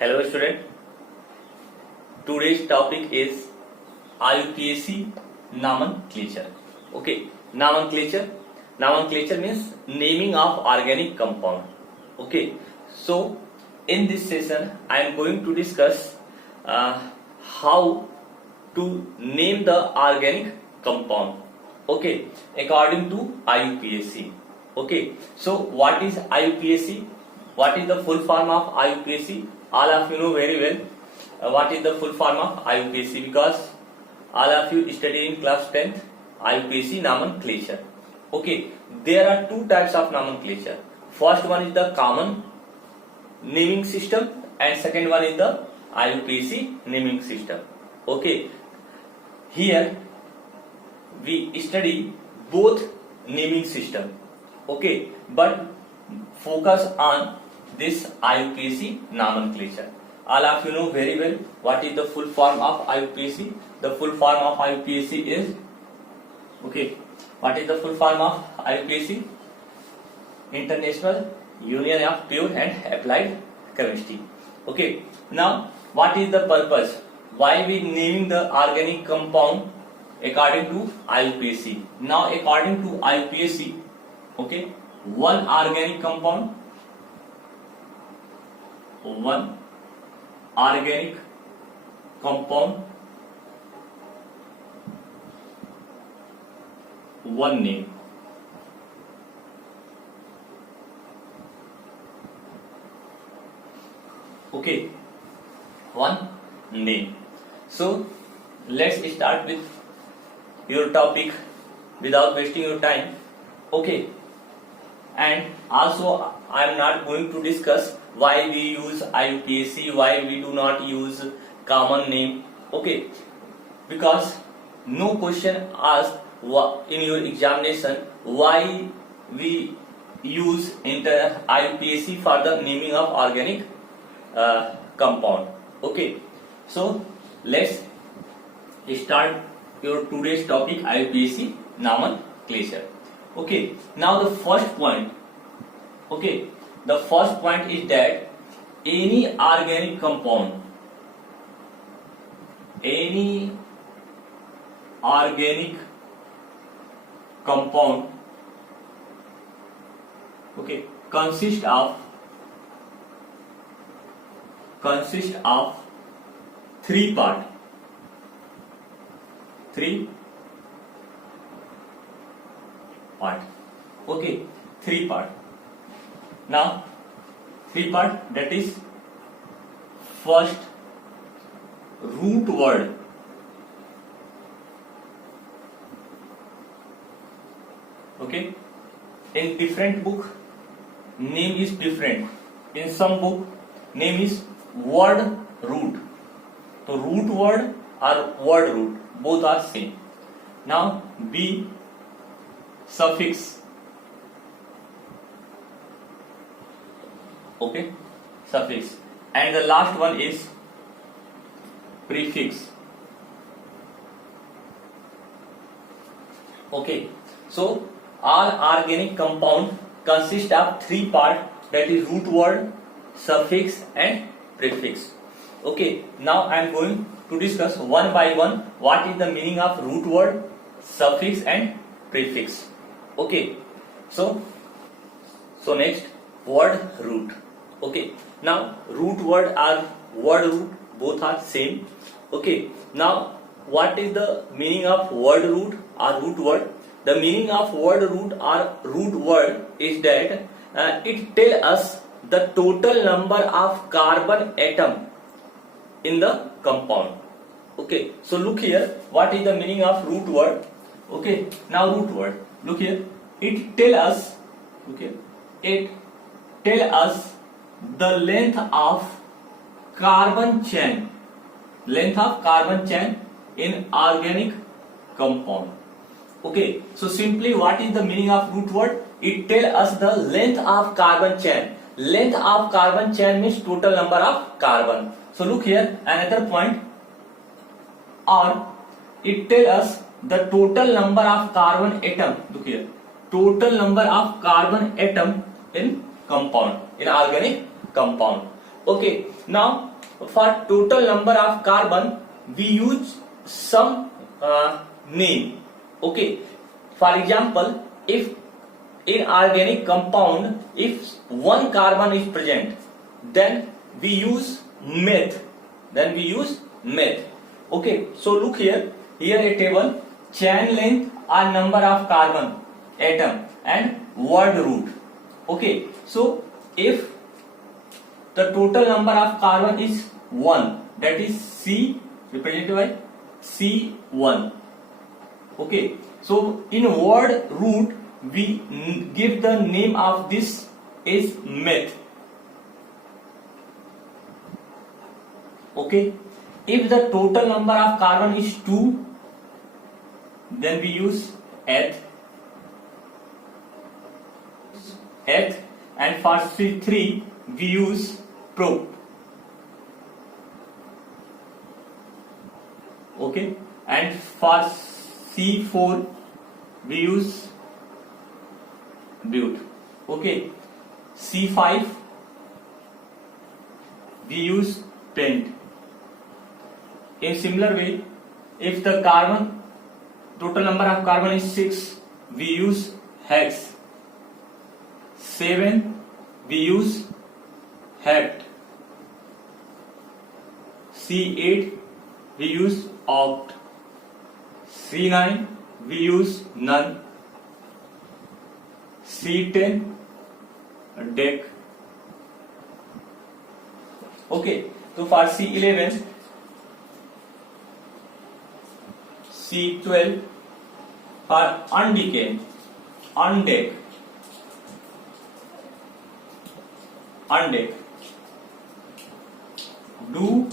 Hello student, today's topic is IUPAC nomenclature. Okay, nomenclature means naming of organic compound. Okay, so in this session I am going to discuss how to name the organic compound. Okay, according to IUPAC. Okay, so what is IUPAC? What is the full form of IUPAC? All of you know very well what is the full form of IUPAC because all of you study in class 10th IUPAC nomenclature. Okay, there are two types of nomenclature. First one is the common naming system and second one is the IUPAC naming system. Okay, here we study both naming system. Okay, but focus on this IUPAC nomenclature. All of you know very well what is the full form of IUPAC. The full form of IUPAC is, okay, what is the full form of IUPAC? International Union of Pure and Applied Chemistry. Okay, now what is the purpose? Why we naming the organic compound according to IUPAC? Now according to IUPAC, okay, one organic compound, one organic compound, one name. Okay, one name. So let's start with your topic without wasting your time. Okay, and also I am not going to discuss why we use IUPAC, why we do not use common name. Okay, because no question asked in your examination why we use IUPAC for the naming of organic compound. Okay, so let's start your today's topic, IUPAC nomenclature. Okay, now the first point. Okay, the first point is that any organic compound, okay, consists of three part. Okay, three part. Now three part, that is first root word. Okay, in different book name is different. In some book name is word root. So root word or word root both are same. Now B suffix. Okay, suffix, and the last one is prefix. Okay, so all organic compound consist of three part, that is root word, suffix and prefix. Okay, now I am going to discuss one by one what is the meaning of root word, suffix and prefix. Okay, so next, word root. Okay, now root word or word root both are same. Okay, now what is the meaning of word root or root word? The meaning of word root or root word is that it tells us the total number of carbon atom in the compound. Okay, so look here, what is the meaning of root word? Okay, now root word, look here, it tells us, okay, it tells us the length of carbon chain in organic compound. Okay, so simply what is the meaning of root word? It tells us the length of carbon chain. Length of carbon chain means total number of carbon. So look here, another point, or it tells us the total number of carbon atom. Look here, total number of carbon atom in compound, in organic compound. Okay, now for total number of carbon, we use some name. Okay, for example, if in organic compound, if one carbon is present, then we use meth. Then we use meth. Okay, so look here. Here a table: chain length or number of carbon atom and word root. Okay, so if the total number of carbon is 1, that is C, represented by C1. Okay, so in word root we give the name of this is meth. Okay, if the total number of carbon is 2, then we use eth. And for C3 we use prop. Okay, and for C4 we use but. Okay, C5 we use pent. In similar way, if the carbon total number of carbon is 6, we use hex. 7 we use hept. C8 we use oct. C9 we use none. C10 dec. Okay, so for C11, C12 for undecay, undec, do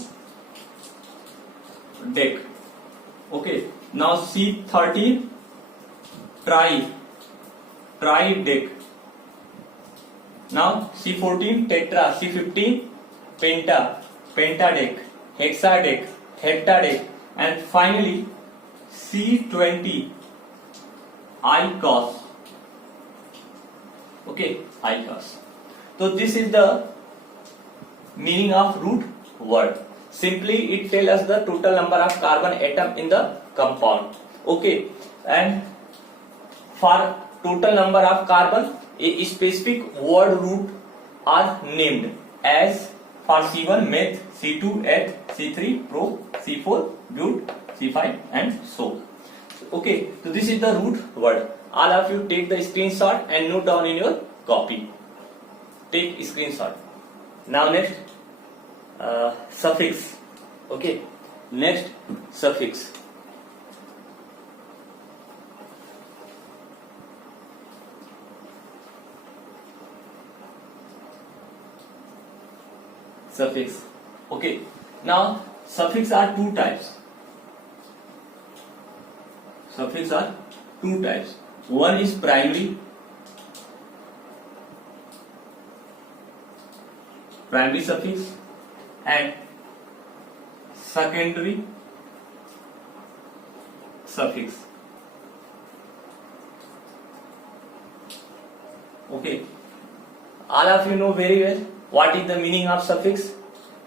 dec. Okay, now C13 tridec. Now C14 tetra, C15 pentadec, hexadec, heptadec, and finally C20 ICOS. Okay, ICOS. So this is the meaning of root word. Simply it tells us the total number of carbon atom in the compound. Okay, and for total number of carbon, a specific word root are named as for C1 meth, C2 eth, C3 pro, C4 but, C5 and so. Okay, so this is the root word. All of you take the screenshot and note down in your copy. Take screenshot. Now next suffix. Okay, next suffix. Suffix. Okay, now suffix are two types. Suffix are two types. One is primary suffix and secondary suffix. Okay, all of you know very well what is the meaning of suffix.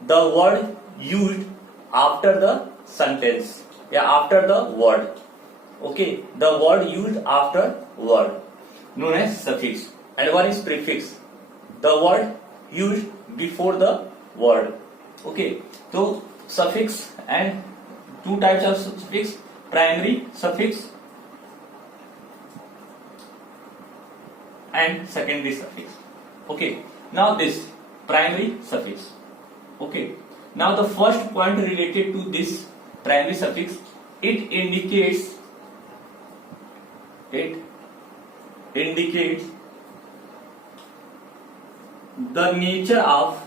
The word used after the sentence, after the word. Okay, the word used after word known as suffix. And one is prefix, the word used before the word. Okay, so suffix and two types of suffix: primary suffix and secondary suffix. Okay, now this primary suffix. Okay, now the first point related to this primary suffix, it indicates the nature of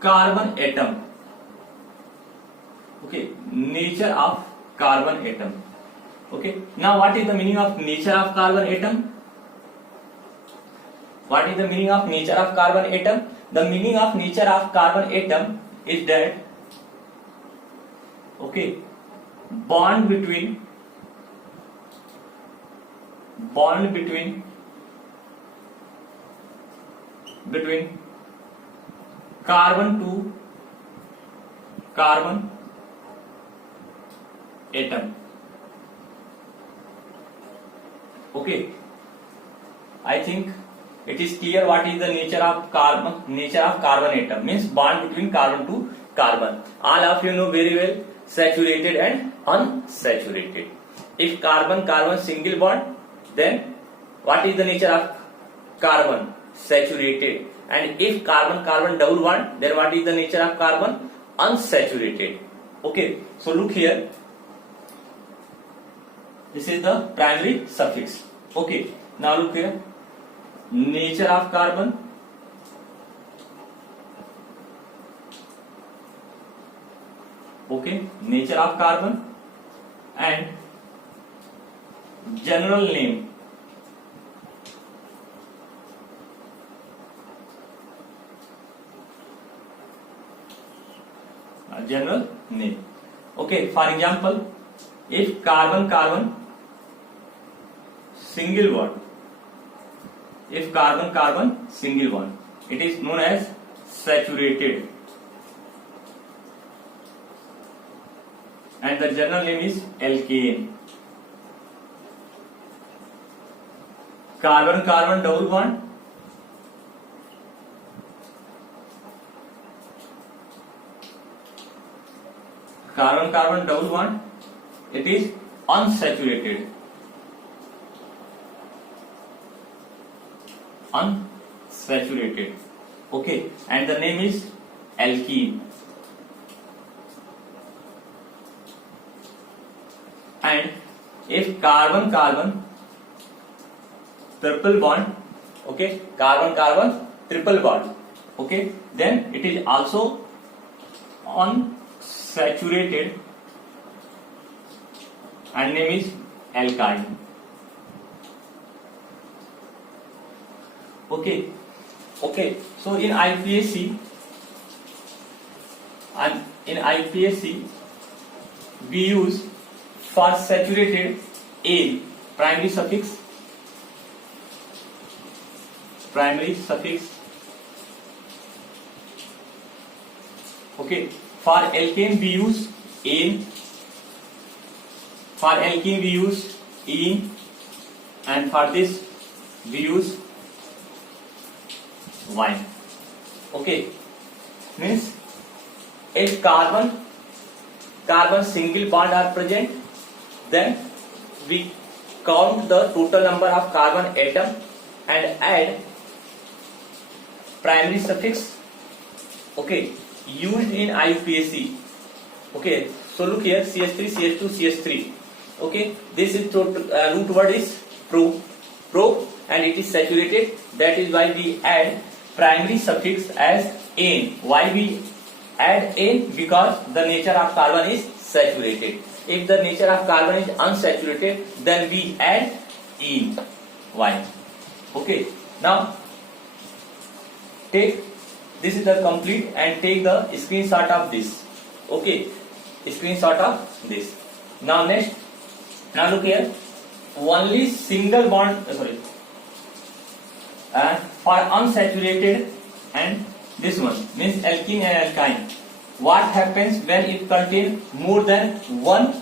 carbon atom. Okay, nature of carbon atom. Okay, now what is the meaning of nature of carbon atom? What is the meaning of nature of carbon atom? The meaning of nature of carbon atom is that, okay, bond between between carbon to carbon atom. Okay, I think it is clear what is the nature of carbon. Nature of carbon atom means bond between carbon to carbon. All of you know very well saturated and unsaturated. If carbon carbon single bond, then what is the nature of carbon? Saturated. And if carbon carbon double bond, then what is the nature of carbon? Unsaturated. Okay, so look here. This is the primary suffix. Okay, now look here. Nature of carbon, okay, nature of carbon and general name. General name. Okay, for example, if carbon carbon single bond, if carbon carbon single bond, it is known as saturated, and the general name is alkane. Carbon carbon double bond, carbon carbon double bond, it is unsaturated. Unsaturated. Okay, and the name is alkene. And if carbon carbon triple bond, okay, carbon carbon triple bond, okay, then it is also unsaturated and name is alkyne. Okay, okay. So in IPSC, and in IPSC, we use for saturated A primary suffix, okay. For alkane we use ane, for alkene we use ene, and for this we use wine. Okay, means if carbon carbon single bond are present, then we count the total number of carbon atom and add primary suffix, okay, used in IUPAC. Okay, so look here, CH3 CH2 CH3, okay, this is root word is pro, and it is saturated. That is why we add primary suffix as ane. Why we add ane? Because the nature of carbon is saturated. If the nature of carbon is unsaturated, then we add ene. Why? Okay, now take, this is the complete, and take the screenshot of this. Okay, screenshot of this. Now next, now look here, only single bond, for unsaturated, and this one means alkene and alkyne. What happens when it contains more than one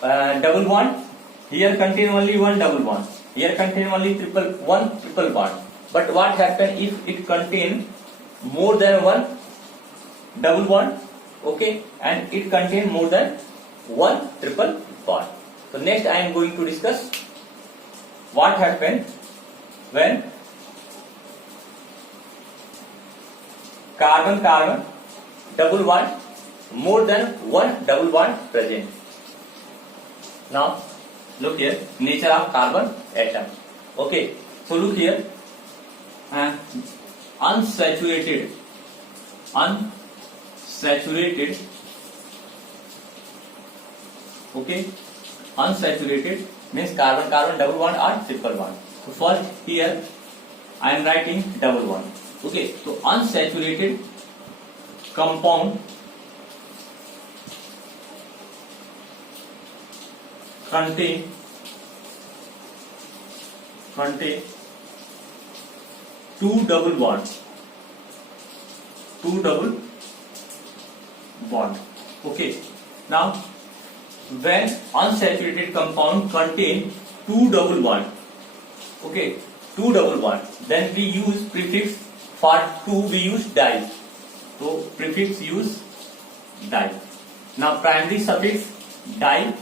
double bond? Here contain only one double bond. Here contain only one triple bond. But what happens if it contain more than one double bond? Okay, and it contain more than one triple bond. So next I am going to discuss what happens when carbon carbon double bond, more than one double bond present. Now look here, nature of carbon atom. Okay, so look here, unsaturated, okay, unsaturated means carbon carbon double bond or triple bond. So first here I am writing double bond. Okay, so unsaturated compound contain two double bond. Two double bond. Okay. Now, when unsaturated compound contain two double bond, okay, two double bond, then we use prefix. For two we use di. So prefix use di. Now primary suffix di.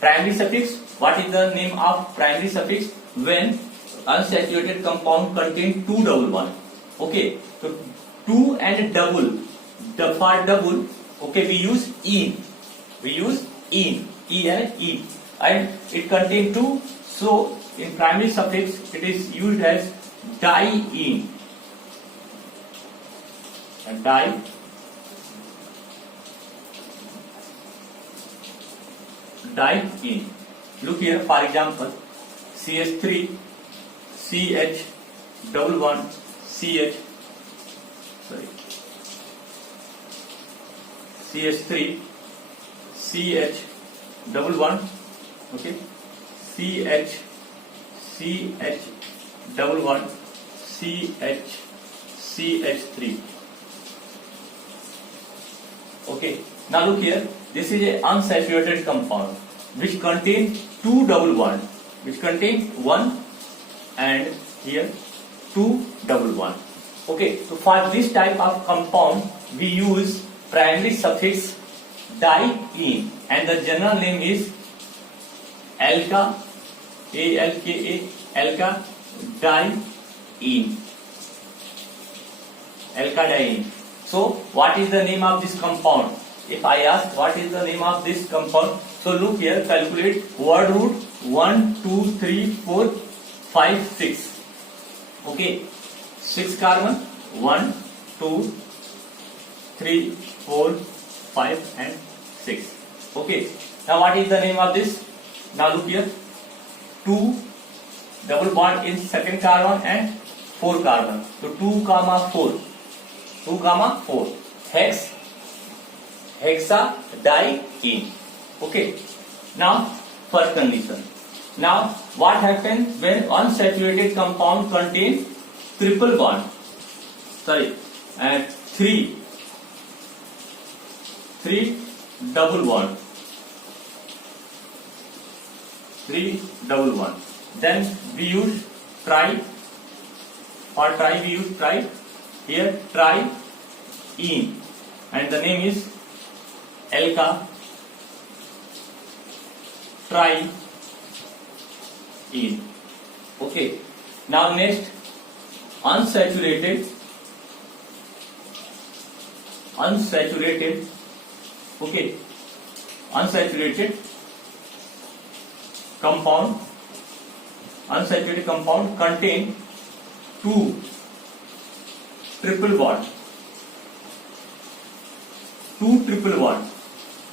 Primary suffix. What is the name of primary suffix? When unsaturated compound contain two double bond. Okay. So two and double. For double, okay, we use in. We use in. E and e. And it contain two. So in primary suffix it is used as di-in. Die-in. Look here, for example, CH3, CH, double bond, CH, CH3, CH, double bond, okay, CH, CH, double bond, CH, CH3. Okay, now look here, this is a unsaturated compound which contains two double bond, which contain one and here two double bond. Okay, so for this type of compound we use primary suffix di-in and the general name is alka, alka, alka di-in. Alka di-in. So what is the name of this compound? If I ask what is the name of this compound, so look here, calculate word root 1, 2, 3, 4, 5, 6. Okay, 6 carbon, 1, 2, 3, 4, 5 and 6. Okay, now what is the name of this? Now look here, 2 double bond in second carbon and 4 carbon. So 2 comma 4. 2 comma 4. Hex, hexa di-in. Okay. Now first condition. Now what happens when unsaturated compound contains triple bond? And 3 double bond. 3 double bond. Then we use tri. For tri we use tri. Here tri-in and the name is alka tri-in. Okay. Now next, unsaturated. Okay. Unsaturated compound. Unsaturated compound contain two triple bond. 2 triple bond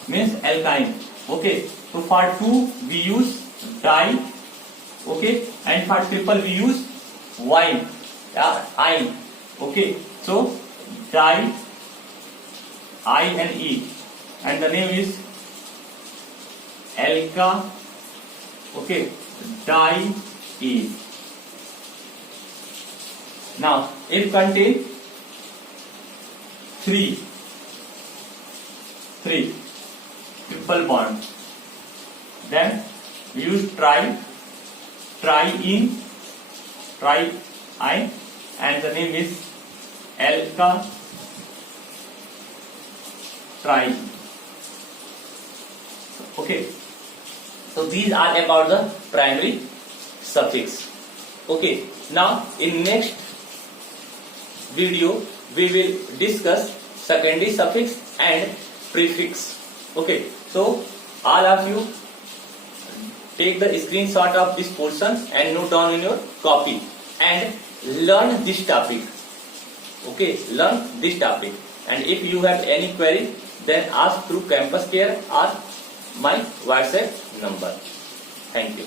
means alkyne. Okay, so for 2 we use di. Okay, and for triple we use wine. Ine. Okay, so di, I and E, and the name is alka. Okay, di-in. Now it contains 3 triple bond. Then we use tri-in, and the name is alka tri. Okay, so these are about the primary suffix. Okay, now in next video we will discuss secondary suffix and prefix. Okay, so all of you take the screenshot of this portion and note down in your copy and learn this topic. Okay, learn this topic, and if you have any query then ask through Campus Care or my WhatsApp number. Thank you.